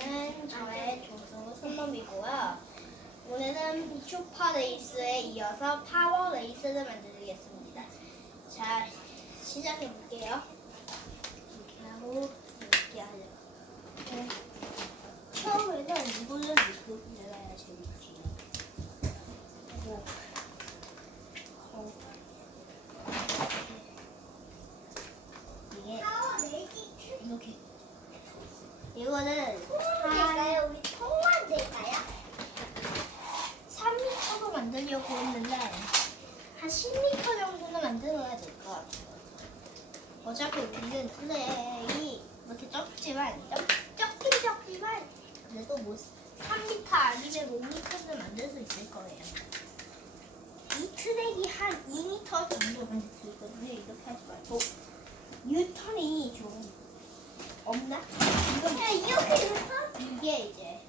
저는 저의 조수 손범이고요. 오늘은 슈퍼 레이스에 이어서 파워 레이스를 만들겠습니다. 자, 시작해 볼게요. 이렇게 하고 이렇게 하려고. 네. 처음에는 이걸로 이렇게 내려야 재밌지. 그리고 어, 이게 파워 레이지 이렇게 이거는 한 될까요? 우리 통만 될까요? 3m로 만들려고 했는데 한 10m 정도는 만들어야 될 것 같아요. 플레이 이렇게 적지만 적, 적긴 적지만 그래도 뭐 3m 아니면 5m는 만들 수 있을 거예요. 이 트랙이 한 2m 정도만 되거든요. 이렇게 하지 말고 뉴턴이 좀 없나? 이건 그냥 이렇게 해서 이게 이제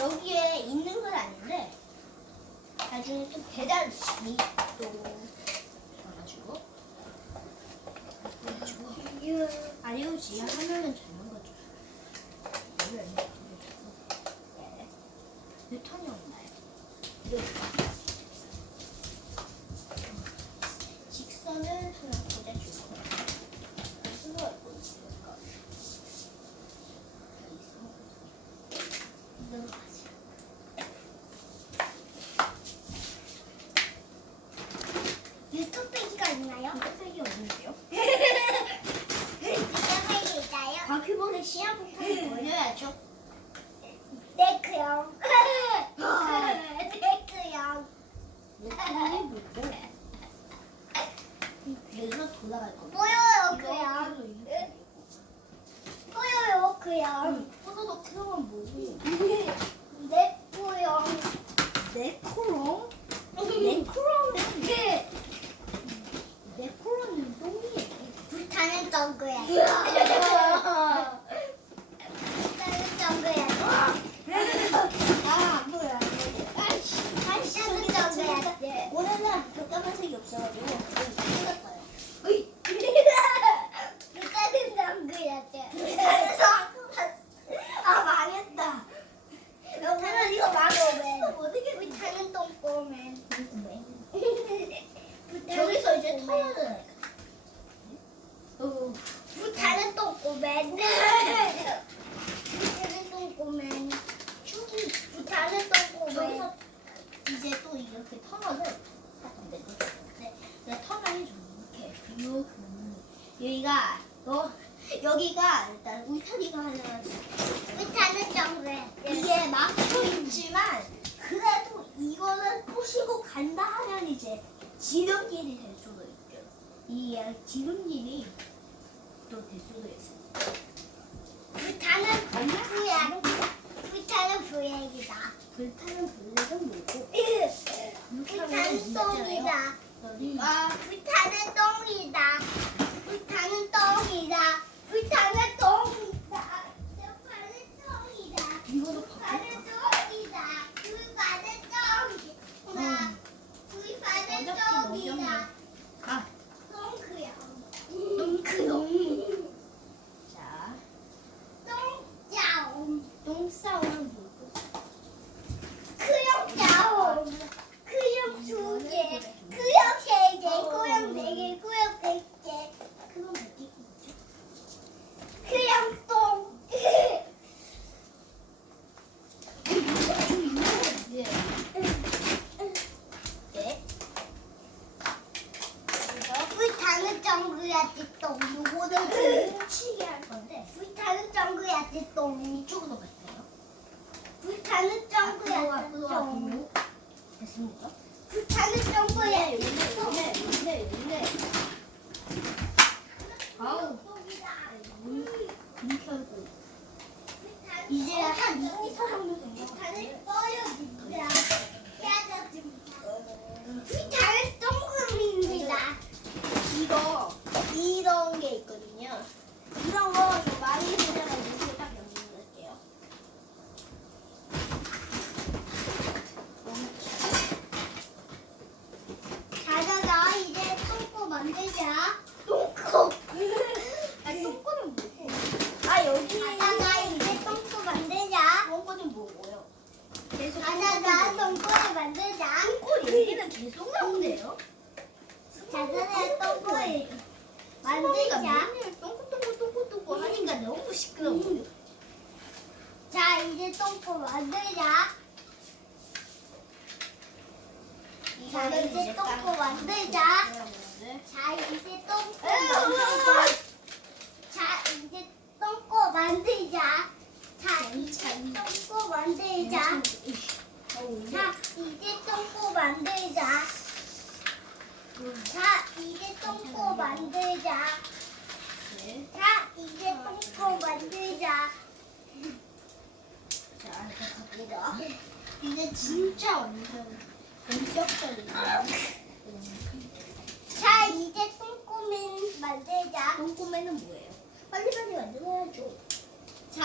여기에 있는 건 아닌데 나중에 좀 배달이 또 와가지고 그래가지고 아리오지 하면은 되는 거죠. 이렇게 해가지고. 네. 뉴턴이 없나요? 이렇게. 직선을 하나 꽂아주고 수가 있을까? 넘어가지. 유튜브 페이지가 있나요? 이거 없는데요? 유튜브 페이지 있나요? 바퀴벌레 씨앗부터 올려야죠. 네크요. 네크요. 이게 뭐고? 그래서 돌아갈 거. 보여요 그냥. 보여요 그냥. 포도도 크면 뭐고? 네 보여. 네코롱? 네코롱은 네코롱은 똥이에요. 불타는 정글야. 불타는 정글야. 아, 뭐야? 아이씨, 아이씨, 불타는 저기 나 정글야. 지금 오늘은 그 까만색이 없어가지고 그걸 찍었어요. 불타는 정글야. 아 망했다. 너는 이거 막어 어떻게 불타는 똥꼬맨. 저기서 이제 털어야 돼. 어, 불타는 똥꼬맨. 불타는 똥꼬맨. 저기 불타는 똥꼬 맨. 저기서 이제 또 이렇게 털어서 살짝 내려주는데 내 털을 좀 이렇게 이렇게 여기가 어 여기가 일단 울타리가 하나 불타는 정글. 이게 막혀 있지만 그래도 이거는 부시고 간다 하면 이제 지름길이 될. 이 지름길이 또될 수도 있어요. 불타는 불약. 불타는 불약이다. 불타는 블랙은 뭐고? 불타는 똥이다. 아, 불타는 똥이다. 불타는 똥이다. 불타는 똥이다. 불타는 똥이다. 이거도 불타는 바꿀까? 똥이다. 불타는 똥이다. 불타는 어렵긴 똥이다. 아, 똥크야. 똥크롱. 자, 똥짜옴. 똥싸움은 뭐고? 크용 짜옴. 크용 두 개. 크용 세 개. 크용 네 개. 크용 백 개. 그건 몇 개? 있죠? 크용 똥. 예. 네. 그래서 불타는 정글야지 똥. 요거는 뭉치게 할 건데 불타는 정글야지 똥. 이쪽으로 갈까요? 불타는 정글야지 앞으로 똥. 앞으로 됐습니까? 불타는 네, 정글야지 여기네, 똥. 여기네, 여기네, 여기네. 아우, 이제 한 똥이다. 2m 정도 된것 같아요. 만들자. 똥꼬. 아 똥꼬는 뭐고? 아 여기. 아나 이제 똥꼬 만들자. 똥꼬는 뭐고요? 계속. 아나나 똥꼬를 만들자. 똥꼬 얘기는 계속 나오네요. 자전에 똥꼬를 만들자. 똥꼬똥꼬 똥꼬똥꼬 하니까 너무 시끄러워. 음. 자 이제 똥꼬 만들자. 자 이제 똥꼬 만들자. 자, 이제 똥꼬 만들자. 자, 이제 똥꼬 만들자. 자, 이제 똥꼬 만들자. 자, 이제 똥꼬 만들자. 자, 이제 똥꼬 만들자. 자, 이제 똥꼬 만들자. 자, 갑니다. 이제 진짜 완전 본격적인 자, 이제 똥꼬맨 만들자. 똥꼬매는 뭐예요? 빨리빨리 만들어야죠. 자,